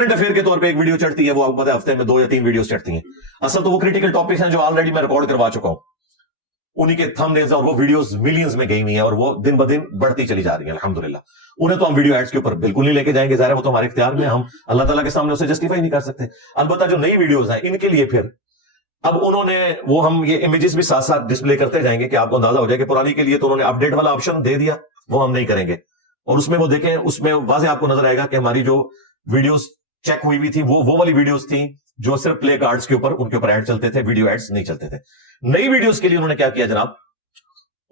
Current affair के तौर पे एक वीडियो चढ़ती है, वो आपको पता है हफ्ते में 2 या 3 वीडियोस चढ़ती हैं। असल तो वो क्रिटिकल टॉपिक्स हैं जो ऑलरेडी मैं रिकॉर्ड करवा चुका हूं, उन्हीं के थंबनेल्स और वो वीडियोस मिलियंस में गई हुई हैं और वो दिन ब दिन बढ़ती चली जा रही है अल्हम्दुलिल्लाह। उन्हें तो हम वीडियो एड्स के ऊपर बिल्कुल नहीं लेके जाएंगे, ज़ाहिर है वो तो हमारे इख्तियार में, हम अल्लाह ताला के सामने उसे जस्टिफाई नहीं कर सकते। अलबत्ता जो नई वीडियोस हैं इनके लिए फिर अब उन्होंने वो हम ये इमेजेस भी साथ साथ डिस्प्ले करते जाएंगे कि आपको अंदाजा हो जाए कि पुरानी के लिए तो उन्होंने अपडेट वाला ऑप्शन दे दिया, वो हम नहीं करेंगे। और उसमें वो देखें, उसमें वाज़े आपको नजर आएगा कि हमारी जो वीडियोस चेक हुई हुई थी वो वाली वीडियोस थी जो सिर्फ प्ले कार्ड्स के ऊपर उनके ऊपर ऐड चलते थे, वीडियो एड्स नहीं चलते थे। नई वीडियोस के लिए उन्होंने क्या किया जनाब,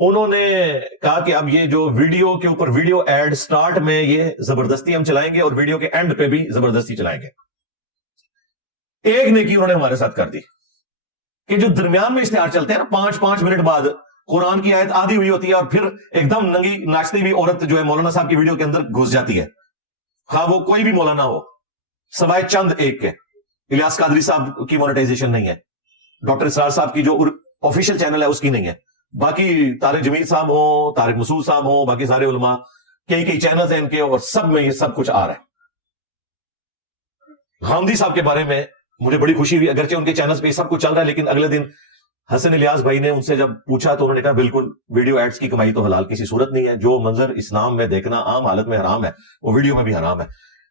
उन्होंने कहा कि अब ये जो वीडियो के ऊपर वीडियो एड स्टार्ट में ये जबरदस्ती हम चलाएंगे और वीडियो के एंड पे भी जबरदस्ती चलाएंगे। एक नेकी उन्होंने हमारे साथ कर दी कि जो दरमियान में इश्तिहार चलते हैं ना, 5-5 मिनट बाद कुरान की आयत आधी हुई होती है और फिर एकदम नंगी नाचती हुई औरत जो है मौलाना साहब की वीडियो के अंदर घुस जाती है, हाँ वो कोई भी मौलाना हो, सवाए चंद एक के। इलियास कादरी साहब की मोनेटाइजेशन नहीं है, डॉक्टर इसरार साहब की जो ऑफिशियल चैनल है उसकी नहीं है, बाकी तारिक जमील साहब हो, तारिक मसूद साहब हो, बाकी सारे उलमा, कई चैनल्स हैं इनके और सब में ये सब कुछ आ रहा है। गांधी साहब के बारे में मुझे बड़ी खुशी हुई, अगरचे उनके चैनल्स पे सब कुछ चल रहा है, लेकिन अगले दिन हसन इलियास भाई ने उनसे जब पूछा तो उन्होंने कहा बिल्कुल वीडियो एड्स की कमाई तो हलाल किसी सूरत नहीं है, जो मंजर इस्लाम में देखना आम हालत में हराम है वो वीडियो में भी हराम है।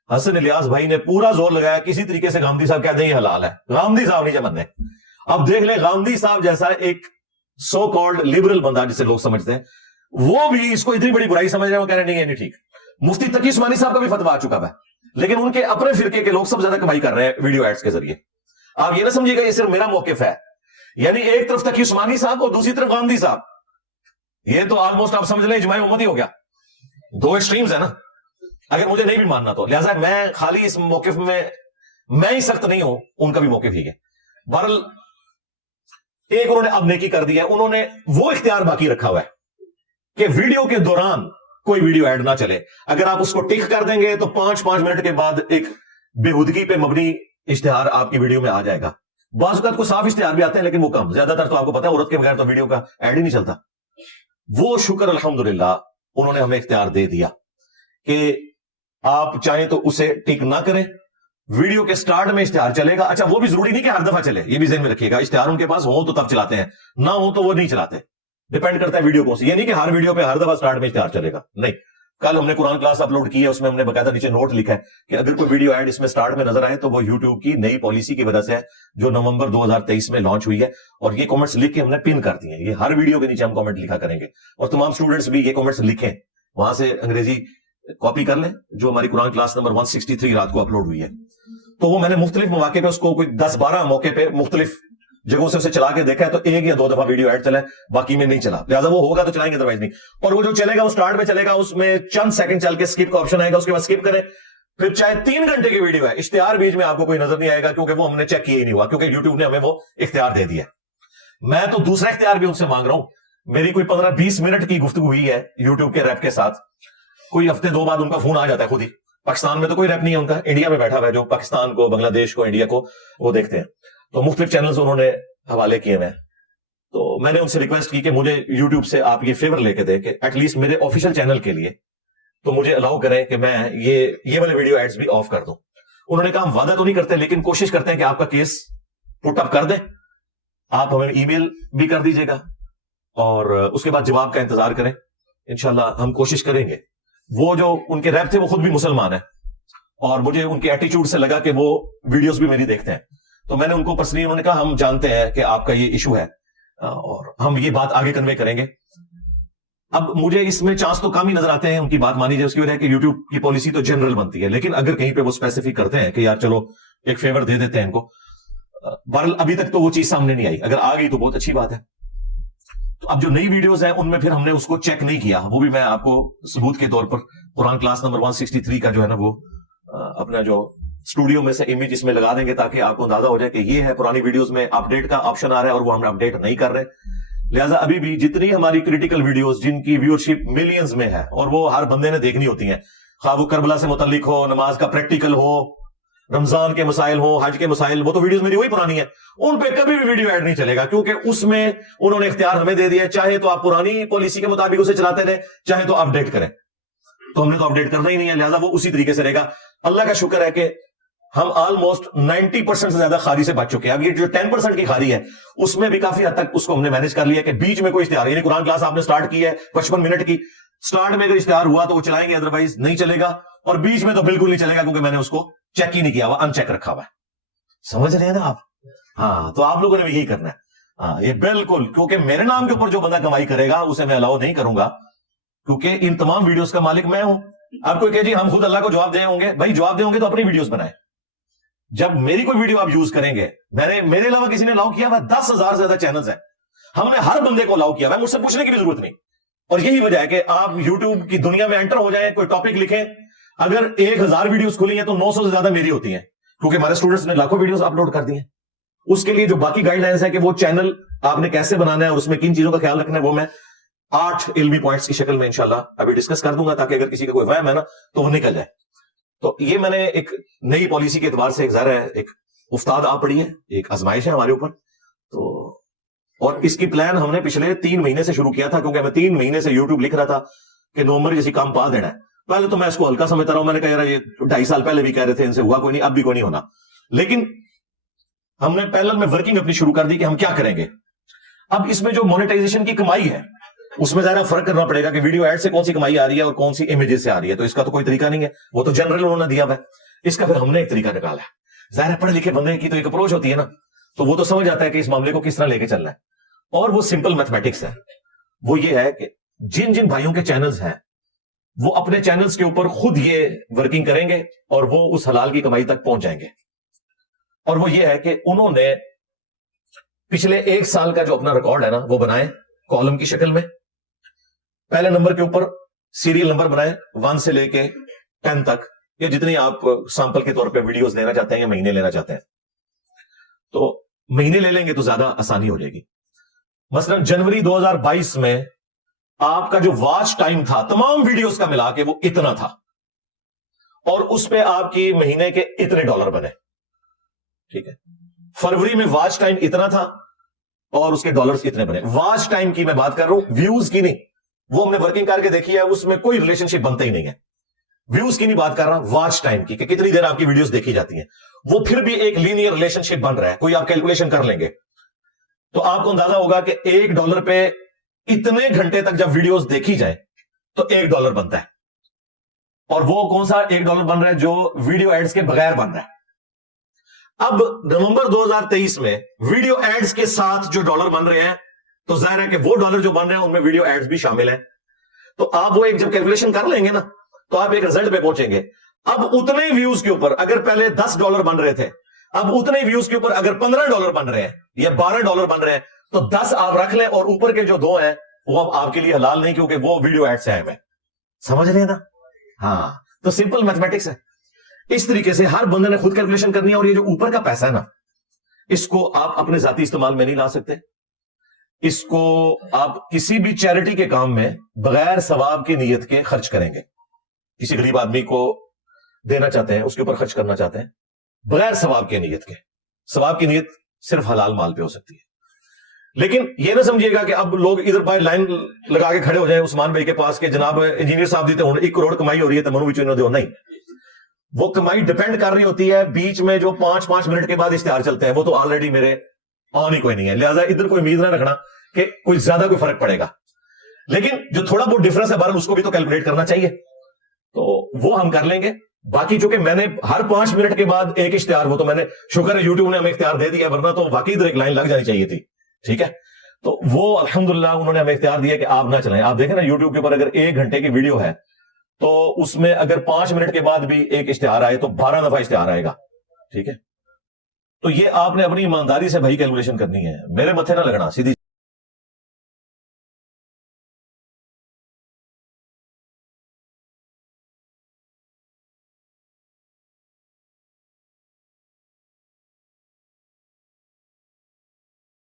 हसन इलियास भाई ने पूरा जोर लगाया किसी तरीके से गांधी साहब कहते हैं ये हलाल है, गांधी साहब नहीं जमने। अब देख ले, गांधी साहब जैसा एक सो कॉल्ड लिबरल बंदा जिसे लोग समझते हैं, वो भी इसको इतनी बड़ी बुराई समझ रहे हैं, वो कह रहे नहीं है नहीं ठीक। मुफ्ती तकी उस्मानी साहब का भी फतवा आ चुका है, लेकिन उनके अपने फिरके के लोग सबसे ज्यादा कमाई कर रहे हैं वीडियो एड्स के जरिए। आप ये ना समझिएगा ये सिर्फ मेरा मौकिफ है, यानी एक तरफ तकी उस्मानी साहब और दूसरी तरफ गांधी साहब, ये तो ऑलमोस्ट आप समझ लें इजमाई उम्मत ही हो गया। दो एक्सट्रीम्स है ना, अगर मुझे नहीं भी मानना तो, लिहाजा मैं खाली इस मौकिफ में मैं ही सख्त नहीं हूं, उनका भी मौकिफ ही है। बहरहाल एक उन्होंने अब नेकी कर दी है, उन्होंने वो इख्तियार बाकी रखा हुआ है कि वीडियो के दौरान कोई वीडियो ऐड ना चले। अगर आप उसको टिक कर देंगे तो 5-5 मिनट के बाद एक बेहुदगी पे मबनी इश्तिहार आपकी वीडियो में आ जाएगा। बाज़ औक़ात को साफ इश्तिहार भी आते हैं लेकिन वो कम, ज्यादातर तो आपको पता है औरत के बगैर तो वीडियो का ऐड ही नहीं चलता। वो शुक्र अल्हम्दुलिल्लाह उन्होंने हमें इख्तियार दे दिया कि आप चाहें तो उसे टिक ना करें, वीडियो के स्टार्ट में इश्तिहार चलेगा। अच्छा, वो भी जरूरी नहीं कि हर दफा चले, ये भी ज़हन में रखिएगा, इश्तिहार उनके पास हो तो तब चलाते हैं, ना हो तो वो नहीं चलाते, डिपेंड करता है वीडियो कौन सी। ये नहीं कि हर वीडियो पे हर दफा स्टार्ट में इश्तिहार चलेगा, नहीं। कल हमने कुरान क्लास अपलोड की है, उसमें हमने बकायदा नीचे नोट लिखा है कि अगर कोई वीडियो ऐड इसमें स्टार्ट में नजर आए तो वो यूट्यूब की नई पॉलिसी की वजह से है जो नवंबर 2023 में लॉन्च हुई है, और ये कमेंट्स लिख के हमने पिन कर दिए हैं। ये हर वीडियो के नीचे हम कमेंट लिखा करेंगे और तमाम स्टूडेंट्स भी ये कमेंट्स लिखें, वहां से अंग्रेजी कॉपी कर लें जो हमारी कुरान क्लास नंबर 163 रात को अपलोड हुई है। तो वो मैंने मुख्तलिफ मौके पे उसको कोई 10-12 मौके पे मुख्तलिफ जगहों से उसे चला के देखा है, तो 1 या 2 दफा वीडियो ऐड चला है, बाकी में नहीं चला। लिहाजा वो होगा तो चलाएंगे, अदरवाइज नहीं। और वो जो चलेगा वो स्टार्ट में चलेगा, उसमें चंद सेकंड चल के स्किप का ऑप्शन आएगा, उसके बाद स्किप करें, फिर चाहे 3 घंटे की वीडियो है, इश्तिहार बीच में आपको कोई नजर नहीं आएगा, क्योंकि वो हमने चेक किया ही नहीं हुआ, क्योंकि यूट्यूब ने हमें वो इख्तियार दे दिया। मैं तो दूसरा इख्तियार भी उनसे मांग रहा हूं। मेरी कोई 15-20 मिनट की गुफ्तगू हुई है यूट्यूब के रैप के साथ, कोई हफ्ते 2 बाद उनका फोन आ जाता है खुद ही। पाकिस्तान में तो कोई रैप नहीं है उनका, इंडिया में बैठा हुआ है जो पाकिस्तान को, बांग्लादेश को, इंडिया को वो देखते हैं। तो मुख्तलिफ चैनल्स उन्होंने हवाले किए हुए। तो मैंने उनसे रिक्वेस्ट की कि मुझे यूट्यूब से आप ये फेवर लेके दें कि एटलीस्ट मेरे ऑफिशियल चैनल के लिए तो मुझे अलाउ करें कि मैं ये वाले वीडियो एड्स भी ऑफ कर दूं। उन्होंने कहा हम वादा तो नहीं करते लेकिन कोशिश करते हैं कि आपका केस पुट अप कर दें, आप हमें ईमेल भी कर दीजिएगा और उसके बाद जवाब का इंतजार करें, इंशाल्लाह हम कोशिश करेंगे। वो जो उनके रैप थे वो खुद भी मुसलमान है और मुझे उनके एटीट्यूड से लगा कि वो वीडियोस भी मेरी देखते हैं, तो मैंने उनको पर्सनली, उन्होंने कहा हम जानते हैं कि आपका ये इशू है और हम ये बात आगे कन्वे करेंगे। अब मुझे इसमें चांस तो कम ही नजर आते हैं उनकी बात मानी जाए, उसकी वजह है कि यूट्यूब की पॉलिसी तो जनरल बनती है, लेकिन अगर कहीं पे वो स्पेसिफिक करते हैं कि यार चलो एक फेवर दे देते हैं इनको, बहरहाल अभी तक तो वो चीज सामने नहीं आई, अगर आ गई तो बहुत अच्छी बात है। तो अब जो नई वीडियोस हैं उनमें फिर हमने उसको चेक नहीं किया, वो भी मैं आपको सबूत के तौर पर कुरान क्लास नंबर 163 का जो है ना वो अपना जो स्टूडियो में से इमेज इसमें लगा देंगे ताकि आपको अंदाजा हो जाए कि ये है। पुरानी वीडियोस में अपडेट का ऑप्शन आ रहा है और वो हम अपडेट नहीं कर रहे, लिहाजा अभी भी जितनी हमारी क्रिटिकल वीडियोस जिनकी व्यूअरशिप मिलियंस में है और वो हर बंदे ने देखनी होती है, खा वो करबला से मुतल्लिक हो, नमाज का प्रैक्टिकल हो, रमजान के मसाइल हो, हज के मसाइल, वो तो वीडियोस मेरी वही पुरानी है, उन पे कभी भी वीडियो ऐड नहीं चलेगा, क्योंकि उसमें उन्होंने इख्तियार हमें दे दिया है, चाहे तो आप पुरानी पॉलिसी के मुताबिक उसे चलाते रहे, चाहे तो अपडेट करें। तो हमने तो अपडेट करना ही नहीं है, लिहाजा वो उसी तरीके से रहेगा। अल्लाह का शुक्र है कि ہم آلموسٹ 90% سے زیادہ خاری سے بچ چکے ہیں. اب یہ جو 10% کی خاری ہے اس میں بھی کافی حد تک اس کو ہم نے مینج کر لیا کہ بیچ میں کوئی اشتہار, یعنی قرآن کلاس آپ نے سٹارٹ کی ہے 55 منٹ کی, سٹارٹ میں اگر اشتہار ہوا تو وہ چلائیں گے, ادروائز نہیں چلے گا, اور بیچ میں تو بالکل نہیں چلے گا کیونکہ میں نے اس کو چیک ہی نہیں کیا ہوا, ان چیک رکھا ہوا ہے. سمجھ رہے ہیں نا آپ؟ ہاں, تو آپ لوگوں نے بھی یہی کرنا ہے. ہاں, یہ بالکل, کیونکہ میرے نام کے اوپر جو بندہ کمائی کرے گا اسے میں الاؤ نہیں کروں گا, کیونکہ ان تمام ویڈیوز کا مالک میں ہوں. آپ کو کہ جی ہم خود اللہ کو جواب دے ہوں گے, بھائی جواب دے ہوں گے تو اپنی ویڈیوز بنائیں. جب میری کوئی ویڈیو آپ یوز کریں گے, میرے علاوہ کسی نے الاؤ کیا ہوا 10,000 سے زیادہ چینلز ہیں, ہم نے ہر بندے کو الاؤ کیا ہوا ہے, مجھ سے پوچھنے کی بھی ضرورت نہیں. اور یہی وجہ ہے کہ آپ یوٹیوب کی دنیا میں انٹر ہو جائیں, کوئی ٹاپک لکھیں, اگر 1,000 ویڈیوز کھلی ہیں تو 900 سے زیادہ میری ہوتی ہیں, کیونکہ ہمارے اسٹوڈنٹس نے لاکھوں ویڈیوز اپلوڈ کر دی ہیں. اس کے لیے جو باقی گائیڈ لائنس ہے کہ وہ چینل آپ نے کیسے بنانا ہے اور اس میں کن چیزوں کا خیال رکھنا ہے, وہ میں 8 علمی پوائنٹس کی شکل میں انشاءاللہ ابھی ڈسکس کر دوں گا, تاکہ اگر کسی کا کوئی وہم ہے نا تو وہ نکل جائے. تو یہ میں نے ایک نئی پالیسی کے اعتبار سے ایک ظاہر ہے ایک افتاد آ پڑی ہے, ایک آزمائش ہے ہمارے اوپر. تو اور اس کی پلان ہم نے پچھلے 3 مہینے سے شروع کیا تھا, کیونکہ میں 3 مہینے سے یوٹیوب لکھ رہا تھا کہ نومبر جیسی کام پا دینا ہے. پہلے تو میں اس کو ہلکا سمجھتا رہا ہوں, میں نے کہا یار یہ 2.5 سال پہلے بھی کہہ رہے تھے, ان سے ہوا کوئی نہیں, اب بھی کوئی نہیں ہونا. لیکن ہم نے پیرلل میں ورکنگ اپنی شروع کر دی کہ ہم کیا کریں گے. اب اس میں جو مونیٹائزیشن کی کمائی ہے اس میں ظاہر فرق کرنا پڑے گا کہ ویڈیو ایڈ سے کون سی کمائی آ رہی ہے اور کون سی امیجز سے آ رہی ہے. تو اس کا تو کوئی طریقہ نہیں ہے, وہ تو جنرل انہوں نے دیا ہوا ہے. اس کا پھر ہم نے ایک طریقہ نکالا ہے. ظاہر پڑھے لکھے بندے کی تو ایک اپروچ ہوتی ہے نا, تو وہ تو سمجھ جاتا ہے کہ اس معاملے کو کس طرح لے کے چلنا ہے. اور وہ سمپل میتھمیٹکس ہے. وہ یہ ہے کہ جن جن بھائیوں کے چینلز ہیں وہ اپنے چینلز کے اوپر خود یہ ورکنگ کریں گے اور وہ اس حلال کی کمائی تک پہنچ جائیں گے. اور وہ یہ ہے کہ انہوں نے پچھلے 1 سال کا جو اپنا ریکارڈ ہے نا وہ بنائیں کالم کی شکل میں. پہلے نمبر کے اوپر سیریل نمبر بنائیں 1 سے لے کے 10 تک, یا جتنی آپ سیمپل کے طور پہ ویڈیوز لینا چاہتے ہیں یا مہینے لینا چاہتے ہیں. تو مہینے لے لیں گے تو زیادہ آسانی ہو جائے گی. مثلا جنوری 2022 میں آپ کا جو واچ ٹائم تھا تمام ویڈیوز کا ملا کے وہ اتنا تھا, اور اس پہ آپ کی مہینے کے اتنے ڈالر بنے. ٹھیک ہے, فروری میں واچ ٹائم اتنا تھا اور اس کے ڈالرز اتنے بنے. واچ ٹائم کی میں بات کر رہا ہوں, ویوز کی نہیں. وہ ہم نے ورکنگ کر کے دیکھی ہے, اس میں کوئی ریلیشن شپ بنتا ہی نہیں ہے. ویوز کی نہیں بات کر رہا, واچ ٹائم کی, کہ کتنی دیر آپ کی ویڈیوز دیکھی جاتی ہیں. وہ پھر بھی ایک لینئر ریلیشن شپ بن رہا ہے. کوئی آپ کیلکولیشن کر لیں گے تو آپ کو اندازہ ہوگا کہ $1 پہ اتنے گھنٹے تک جب ویڈیوز دیکھی جائے تو $1 بنتا ہے. اور وہ کون سا $1 بن رہا ہے؟ جو ویڈیو ایڈز کے بغیر بن رہا ہے. اب نومبر 2023 میں ویڈیو ایڈز کے ساتھ جو ڈالر بن رہے ہیں تو ظاہر ہے کہ وہ ڈالر جو بن رہے ہیں ان میں ویڈیو ایڈز بھی شامل ہیں. تو آپ وہ ایک جب کیلکولیشن کر لیں گے نا تو آپ ایک رزلٹ پہ پہنچیں گے. اب اتنے ویوز کے اوپر اگر پہلے $10 بن رہے تھے, اب اتنے ویوز کے اوپر اگر $15 بن رہے ہیں یا $12 بن رہے ہیں تو 10 آپ رکھ لیں, اور اوپر کے جو 2 ہیں وہ اب آپ کے لیے حلال نہیں, کیونکہ وہ ویڈیو ایڈ سے آئے ہوئے. سمجھ رہے ہیں نا؟ ہاں, تو سمپل میتھمیٹکس ہے. اس طریقے سے ہر بندے نے خود کیلکولیشن کرنی ہے. اور یہ جو اوپر کا پیسہ ہے نا, اس کو آپ اپنے ذاتی استعمال میں نہیں لا سکتے. اس کو آپ کسی بھی چیریٹی کے کام میں بغیر ثواب کی نیت کے خرچ کریں گے. کسی غریب آدمی کو دینا چاہتے ہیں, اس کے اوپر خرچ کرنا چاہتے ہیں, بغیر ثواب کی نیت کے. ثواب کی نیت صرف حلال مال پہ ہو سکتی ہے. لیکن یہ نہ سمجھیے گا کہ اب لوگ ادھر باہر لائن لگا کے کھڑے ہو جائیں عثمان بھائی کے پاس کہ جناب انجینئر صاحب دیتے ہوں 1 کروڑ کمائی ہو رہی ہے تو منو بچوں دو. نہیں, وہ کمائی ڈیپینڈ کر رہی ہوتی ہے بیچ میں جو 5 منٹ کے بعد اشتہار چلتے ہیں, وہ تو آلریڈی میرے آن ہی کوئی نہیں ہے. لہٰذا ادھر کوئی امید نہ رکھنا کہ کوئی زیادہ کوئی فرق پڑے گا. لیکن جو تھوڑا بہت ڈفرنس ہے بہرحال اس کو بھی تو کیلکولیٹ کرنا چاہیے, تو وہ ہم کر لیں گے. باقی چونکہ میں نے ہر 5 منٹ کے بعد ایک اشتہار, وہ تو میں نے شکر ہے یوٹیوب نے ہمیں اختیار دے دیا, ورنہ تو واقعی ادھر ایک لائن لگ جانی چاہیے تھی. ٹھیک ہے, تو وہ الحمدللہ انہوں نے ہمیں اختیار دیا کہ آپ نہ چلائیں. آپ دیکھیں نا یوٹیوب کے اوپر اگر 1 گھنٹے کی ویڈیو ہے تو اس میں اگر 5 منٹ کے بعد بھی ایک اشتہار آئے تو 12 دفعہ اشتہار آئے گا. ٹھیک ہے, تو یہ آپ نے اپنی ایمانداری سے بھائی کیلکولیشن کرنی ہے, میرے متھے نہ لگنا. سیدھی